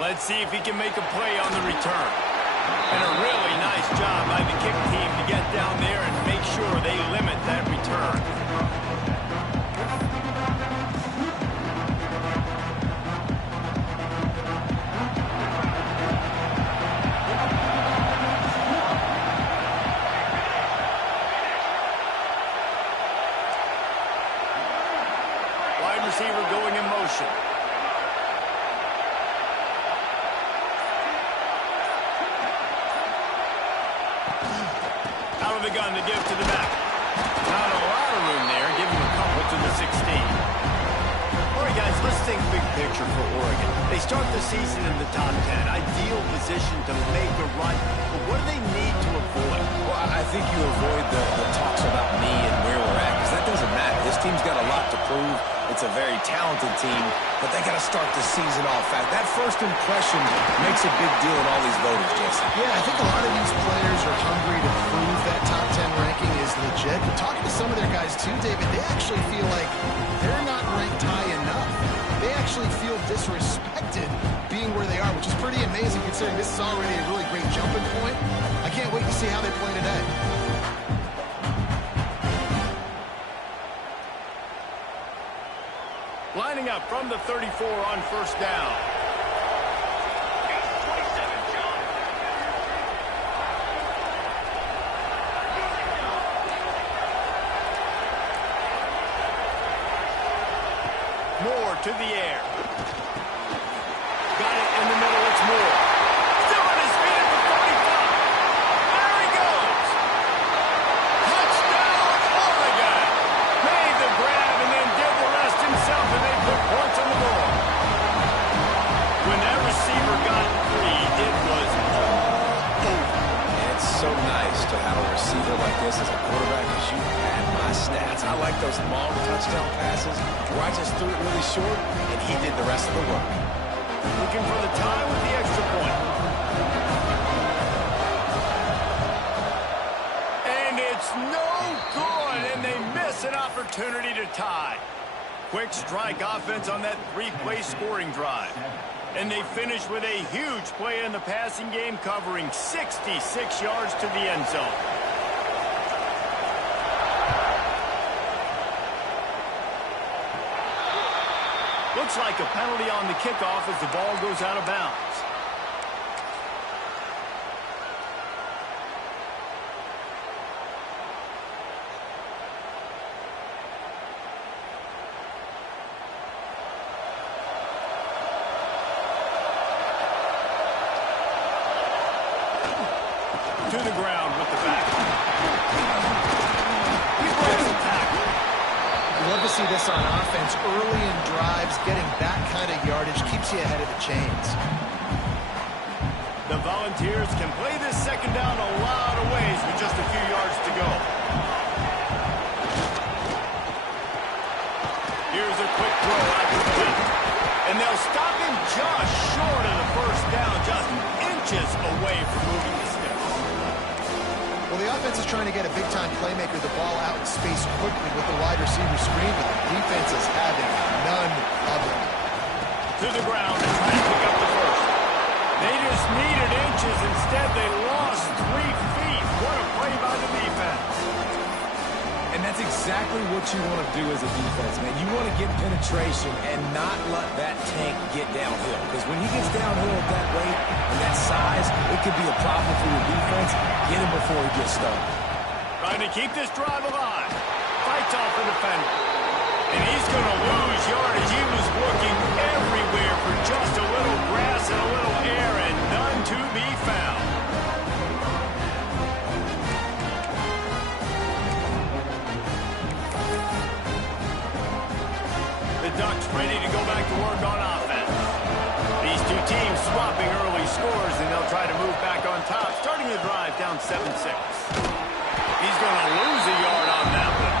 Let's see if he can make a play on the return. And a really nice job by the kick team to get down there and make sure they limit that return. Wide receiver going in motion. Out of the gun to give to the back. Not a lot of room there. Give him a couple to the 16. All right, guys, let's think big picture for Oregon. They start the season in the top 10. Ideal position to make a run. But what do they need to avoid? Well, I think you avoid the talks about me and where we're at, because that doesn't matter. This team's got a lot to prove. It's a very talented team, but they got to start the season off. That first impression makes a big deal in all these voters, Jesse. Yeah, I think a lot of these players are hungry to prove that top 10 ranking is legit. But talking to some of their guys too, David, they actually feel like they're not ranked high enough. They actually feel disrespected being where they are, which is pretty amazing considering this is already a really great jumping point. I can't wait to see how they play today. Lining up from the 34 on first down. Moore to the air. Got it in the middle, it's Moore. Still on his feet at the 45. There he goes. Touchdown, Oregon. Made the grab and then did the rest himself, and they put points on the board. When that receiver got free, it was all over. It's so nice to have a receiver like this as a quarterback, because you had my stats. I like those long touchdown passes where I just threw it really short, and he did the rest of the work. Looking for the tie with the extra point. And it's no good, and they miss an opportunity to tie. Quick strike offense on that three-play scoring drive. And they finish with a huge play in the passing game, covering 66 yards to the end zone. Looks like a penalty on the kickoff as the ball goes out of bounds. To the ground with the back. He breaks the tackle. Love to see this on offense. Early in drives, getting that kind of yardage keeps you ahead of the chains. The Volunteers can play this second down a lot of ways with just a few yards to go. Here's a quick throw out to the left. And they'll stop him just short of the first down, just inches away from moving the sticks. Well, the offense is trying to get a big-time playmaker the ball out in space quickly with the wide receiver screen, but the defense is having none of it. To the ground and try to pick up the first. They just needed inches. Instead, they lost 3 feet. What a play by the defense. And that's exactly what you want to do as a defense, man. You want to get penetration and not let that tank get downhill. Because when he gets downhill at that rate and that size, it could be a problem for your defense. Get him before he gets started. Trying to keep this drive alive. Fights off the defender. And he's going to lose yardage. He was looking everywhere for just a little grass and a little air, and none to be found. The Ducks ready to go back to work on offense. These two teams swapping early scores, and they'll try to move back on top, starting the drive down 7-6. He's going to lose a yard on that one.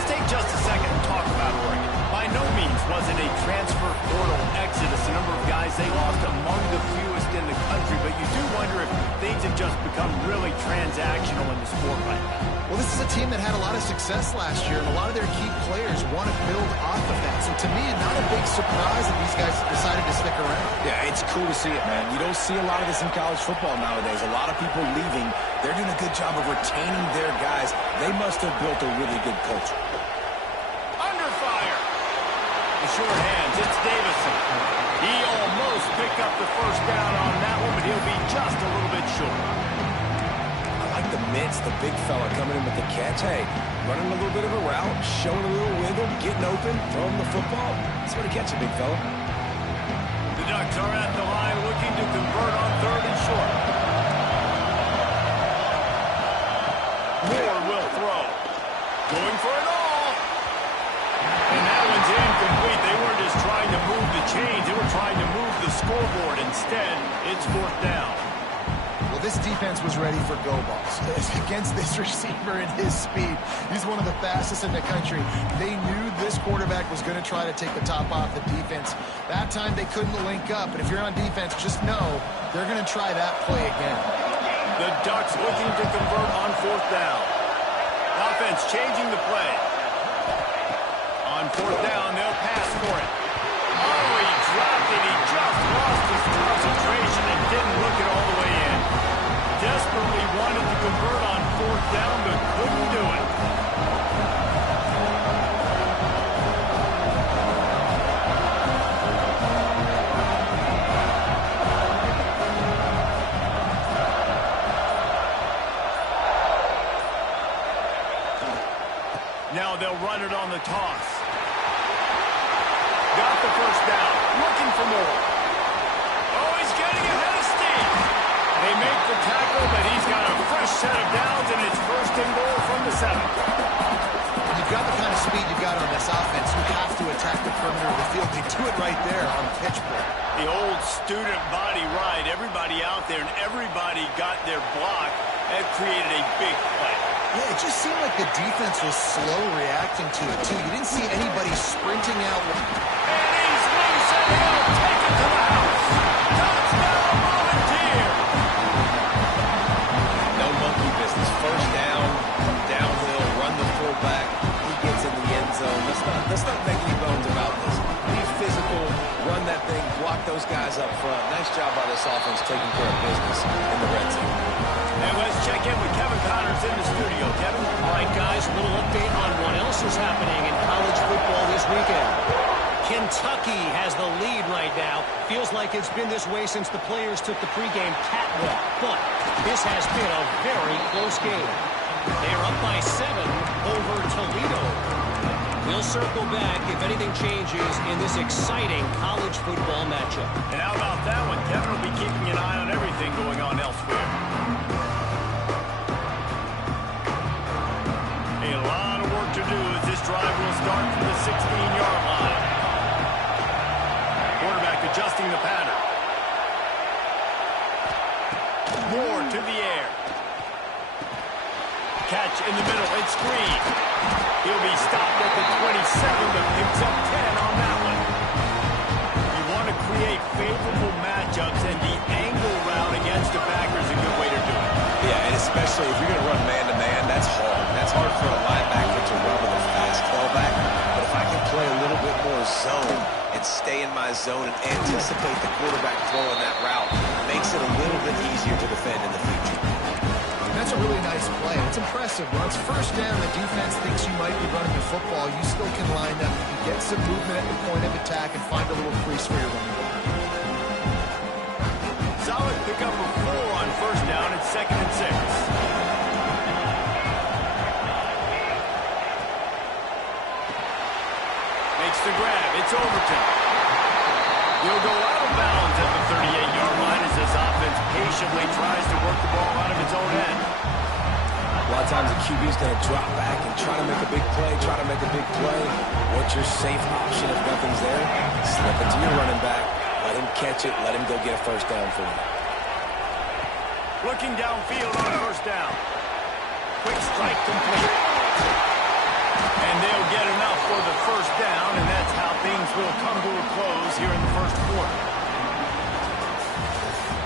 Let's take just a second to talk about Oregon. By no means was it a transfer portal exodus. The number of guys they lost among the fewest in the country, but you do wonder if things have just become really transactional in the sport right now. Well, this is a team that had a lot of success last year, and a lot of their key players want to build off of that. So to me, not a big surprise that these guys decided to stick around. Yeah, it's cool to see it, man. You don't see a lot of this in college football nowadays. A lot of people leaving. They're doing a good job of retaining their guys. They must have built a really good culture. Under fire. The short hands, it's Davison. He almost picked up the first down on that one, but he'll be just a little bit short. The mitts, the big fella coming in with the catch. Hey, running a little bit of a route, showing a little wiggle, getting open, throwing the football. That's where to catch it, big fella. The Ducks are at the line looking to convert on 3rd and short. Moore will throw. Going for it all. And that one's incomplete. They weren't just trying to move the chains. They were trying to move the scoreboard. Instead, it's 4th down. This defense was ready for go balls. Against this receiver and his speed, he's one of the fastest in the country. They knew this quarterback was going to try to take the top off the defense. That time they couldn't link up, and if you're on defense, just know they're going to try that play again. The Ducks looking to convert on 4th down. Offense changing the play. On 4th down, they'll pass for it. Oh, he dropped it. He just lost his concentration and didn't look it all the way in. Desperately wanted to convert on 4th down, but couldn't do it. Now they'll run it on the toss. Got the first down. Looking for more. Oh, he's getting ahead of steam. They make the tackle, but he's got a fresh set of downs, and it's 1st and goal from the 7. When you've got the kind of speed you've got on this offense, you have to attack the perimeter of the field. They do it right there on the pitch play. The old student body right. Everybody out there, and everybody got their block. That created a big play. Yeah, it just seemed like the defense was slow reacting to it, too. You didn't see anybody sprinting out. And he's loose, and he'll take it to the house. Touchdown, Volunteer. No monkey business. 1st down, downhill, run the fullback. He gets in the end zone. Let's not make any bones about this. Be physical, run that thing, block those guys up front. Nice job by this offense taking care of business in the red zone. And let's check in with Kevin Connors in the studio. Kevin? All right, guys, a little update on what else is happening in college football this weekend. Kentucky has the lead right now. Feels like it's been this way since the players took the pregame catwalk. But this has been a very close game. They are up by 7 over Toledo. We'll circle back if anything changes in this exciting college football matchup. And how about that one? Kevin will be keeping an eye on everything going on elsewhere. A lot of work to do as this drive will start from the 16-yard line. Quarterback adjusting the pattern. Moore to the air. Catch in the middle. It's Green. He'll be stopped at the 27, but picks up 10 on that one. You want to create favorable matchups, and the angle route against a backer is a good way to do it. Yeah, and especially if you're going to run man-to-man, that's hard. That's hard for a linebacker to run with a fast tailback. But if I can play a little bit more zone and stay in my zone and anticipate the quarterback throwing that route, makes it a little bit easier to defend in the future. That's a really nice play. It's impressive. When it's 1st down, the defense thinks you might be running the football. You still can line up. You can get some movement at the point of attack and find a little crease for your running back. Solid pickup of 4 on 1st down. It's 2nd and 6. Makes the grab. It's Overton. He'll go out of bounds at the 38-yard line as this offense patiently tries to work the ball out of its own end. A lot of times the QB is going to drop back and try to make a big play, What's your safe option if nothing's there? Slip it to your running back. Let him catch it. Let him go get a 1st down for you. Looking downfield on 1st down. Quick strike complete. And they'll get enough for the 1st down, and that's how things will come to a close here in the 1st quarter.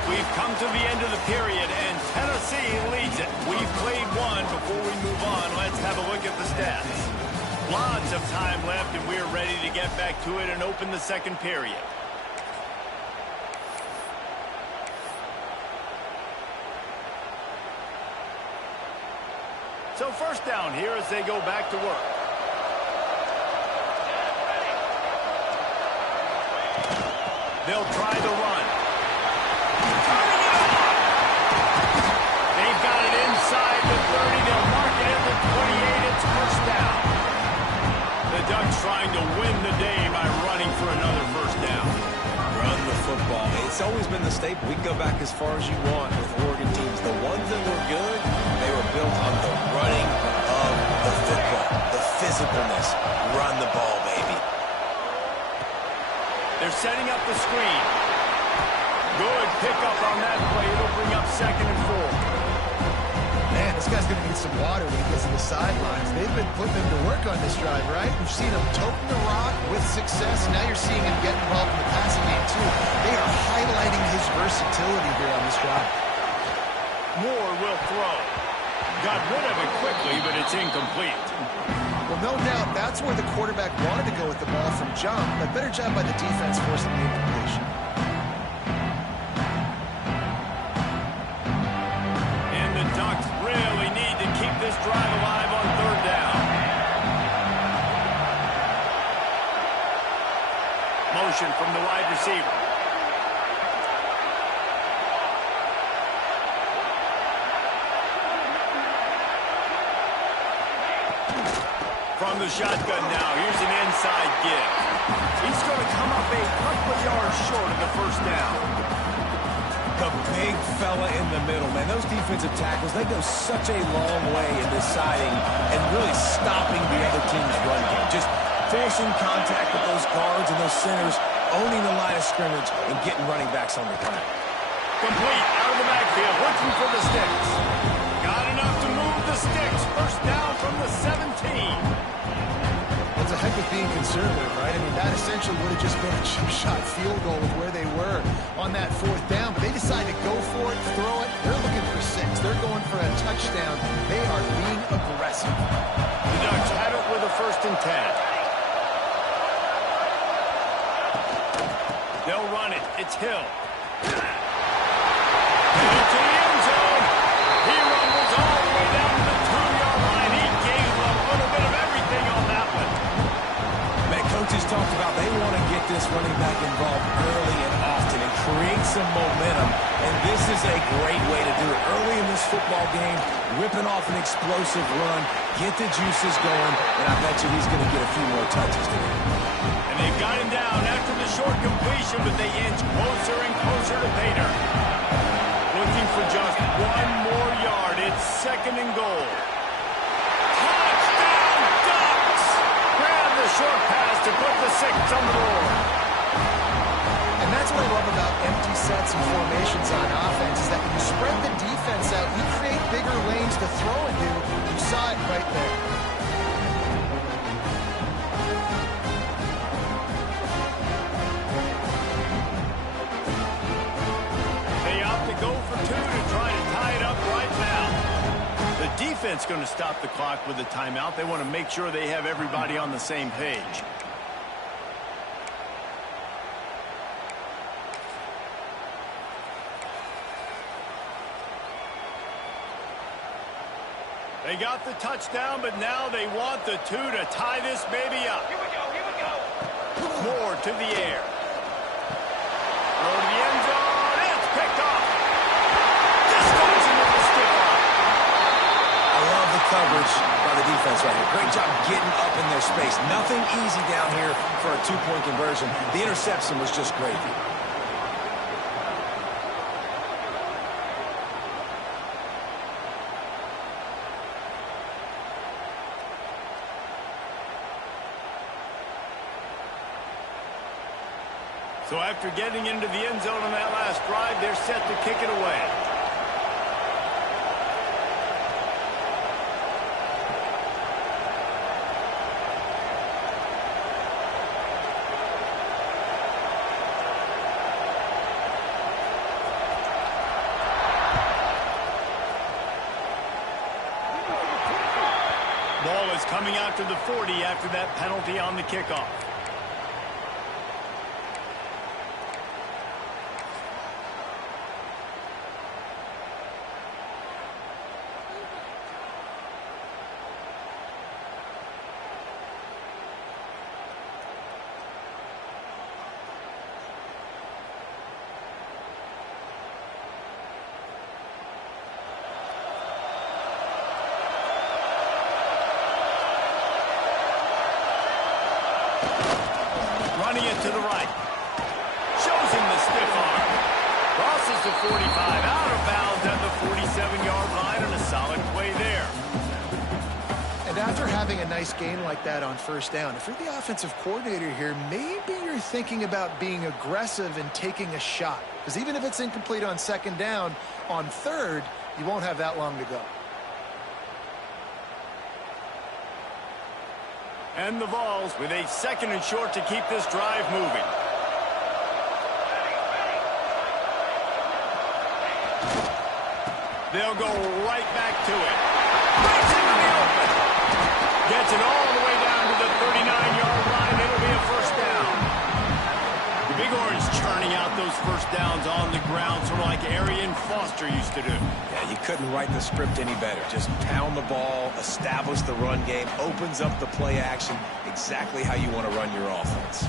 We've come to the end of the period, and Tennessee leads it. We've played one. Before we move on, let's have a look at the stats. Lots of time left, and we're ready to get back to it and open the second period. So first down here as they go back to work. They'll try the run. They've got it inside the 30. They'll mark it at the 28. It's first down. The Ducks trying to win the day by running for another first down. Run the football. It's always been the staple. We can go back as far as you want with Oregon teams. The ones that were good, they were built on the running of the football, the physicalness. Run the ball, baby. They're setting up the screen. Good pickup on that play. It'll bring up 2nd and 4. Man, this guy's going to need some water when he gets to the sidelines. They've been putting him to work on this drive, right? We've seen him toting the rock with success. Now you're seeing him get involved in the passing game, too. They are highlighting his versatility here on this drive. Moore will throw. Got rid of it quickly, but it's incomplete. Well, no doubt that's where the quarterback wanted to go with the ball from jump, but better job by the defense forcing the incompletion. And the Ducks really need to keep this drive alive on 3rd down. Motion from the wide receiver. From the shotgun now, here's an inside give. He's going to come up a couple of yards short of the first down. The big fella in the middle, man. Those defensive tackles, they go such a long way in deciding and really stopping the other team's run game. Just forcing contact with those guards and those centers, owning the line of scrimmage, and getting running backs on the ground. Complete out of the backfield, looking for the sticks. Got enough to move the sticks. First down from the 17. That's a heck of being conservative, right? I mean, that essentially would have just been a chip shot field goal with where they were on that 4th down. But they decided to go for it, throw it. They're looking for 6. They're going for a touchdown. They are being aggressive. The Ducks have it with a 1st and 10. They'll run it. It's Hill. Into the end zone. He rumbles all the way down to the 2-yard line. He gave a little bit of everything on that one. Coaches talked about they want to get this running back involved early and often and create some momentum, and this is a great way to do it. Early in this football game, ripping off an explosive run, get the juices going, and I bet you he's going to get a few more touches today. And they've got him down after the short completion, but they inch closer and closer to Pater. Looking for just 1 more yard. It's 2nd and goal. Short pass to put the 6 on the board. And that's what I love about empty sets and formations on offense is that when you spread the defense out, you create bigger lanes to throw into. You saw it right there. They opt to go for 2 to try to tie it up right now. The defense going to stop the clock with a timeout. They want to make sure they have everybody on the same page. They got the touchdown, but now they want the 2 to tie this baby up. Here we go, here we go. Moore to the air. Throw to the end zone. It's picked off. This goes into the stick. I love the coverage by the defense right here. Great job getting up in their space. Nothing easy down here for a 2-point conversion. The interception was just great. So after getting into the end zone on that last drive, they're set to kick it away. coming out to the 40 after that penalty on the kickoff. Running it to the right. Shows him the stiff arm. Crosses the 45, out of bounds at the 47-yard line, and a solid play there. And after having a nice gain like that on first down, if you're the offensive coordinator here, maybe you're thinking about being aggressive and taking a shot. Because even if it's incomplete on second down, on third, you won't have that long to go. And the Vols with a 2nd and short to keep this drive moving. They'll go right back to it. Breaks into the open. Gets it all the way down to the 39-yard line. It'll be a first down. The Bighorns churning out those first downs on the ground, sort of like Arian Foster used to do. Yeah, you couldn't write the script any better. Just pound the ball, establish the run game, opens up the play action, exactly how you want to run your offense.